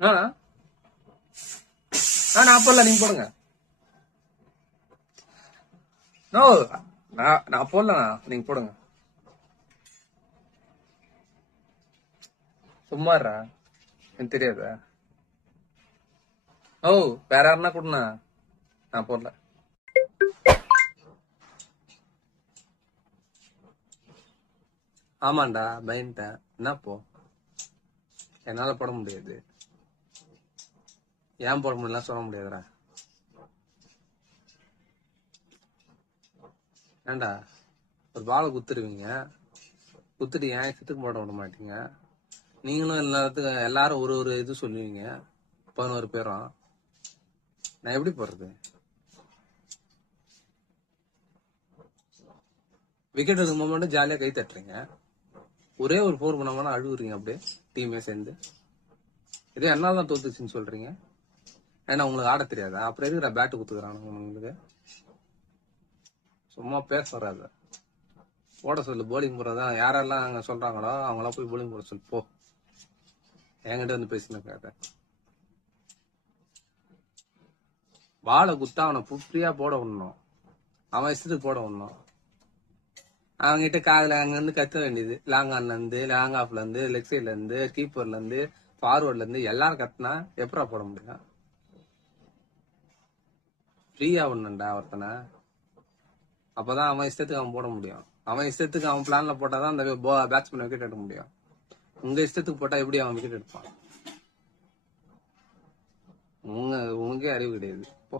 நான் போடல, நீங்க போடுங்க. நோ, நான் போடலண்ணா, நீங்க போடுங்க. சும்மாறா, எனக்கு தெரியாதா? ஓ, வேற யாருன்னா கொடுண்ணா, நான் போடல. ஆமாண்டா, பயன்ட்டேன். என்னப்போ என்னால போட முடியாது. ஏன் போட முடியலாம் சொல்ல முடியாதுடா. ஏண்டா, ஒரு பாலை குத்துருவீங்க, குத்துட்டு ஏன் இஷ்டத்துக்கு போட விட மாட்டீங்க. நீங்களும் எல்லாரும் ஒரு ஒரு இது சொல்லுவீங்க, 11 பேரும். நான் எப்படி போடுறது? விக்கெட் எடுக்கும் மட்டும் ஜாலியா கை தட்டுறீங்க, ஒரே ஒரு 4 பண்ண அழுகுறீங்க அப்படியே டீமே சேர்ந்து. இதே என்னால்தான் தோத்துச்சுன்னு சொல்றீங்க. ஏன்னா உங்களுக்கு ஆட தெரியாதா? அப்புறம் எதுக்கு பேட்டு குத்துக்கிறானுங்க உங்களுக்கு? சும்மா பேச வராது, போட சொல்லு. போலிங் போடுறதான் யாரெல்லாம் அங்க சொல்றாங்களோ அவங்களாம் போய் போலிங் போட சொல்லு. போ, என்கிட்ட வந்து பேசினக்காத. பாலை குத்தா அவனை புப்ரியா போட விடணும், அவன் இஷ்டத்துக்கு போட விடணும். அவங்ககிட்ட காதுல அங்க இருந்து கத்த வேண்டியது. லாங் ஆன்ல இருந்து, லாங் ஆஃப்ல இருந்து, லெக் சைட்ல இருந்து, கீப்பர்ல இருந்து, ஃபார்வர்ட்ல இருந்து எல்லாரும் கத்துனா எப்படா போட முடியும்? ஃப்ரீயா ஒண்ணுண்டா ஒருத்தனை, அப்பதான் அவன் இஷ்டத்துக்கு அவன் போட முடியும். அவன் இஷ்டத்துக்கு அவன் பிளான்ல போட்டாதான் அந்த பேட்ஸ்மேன் விக்கெட் எடுக்க முடியும். உங்க இஷ்டத்துக்கு போட்டா எப்படி அவன் விக்கெட் எடுப்பான்? உங்களுக்கே அறிவு கிடையாது. போ.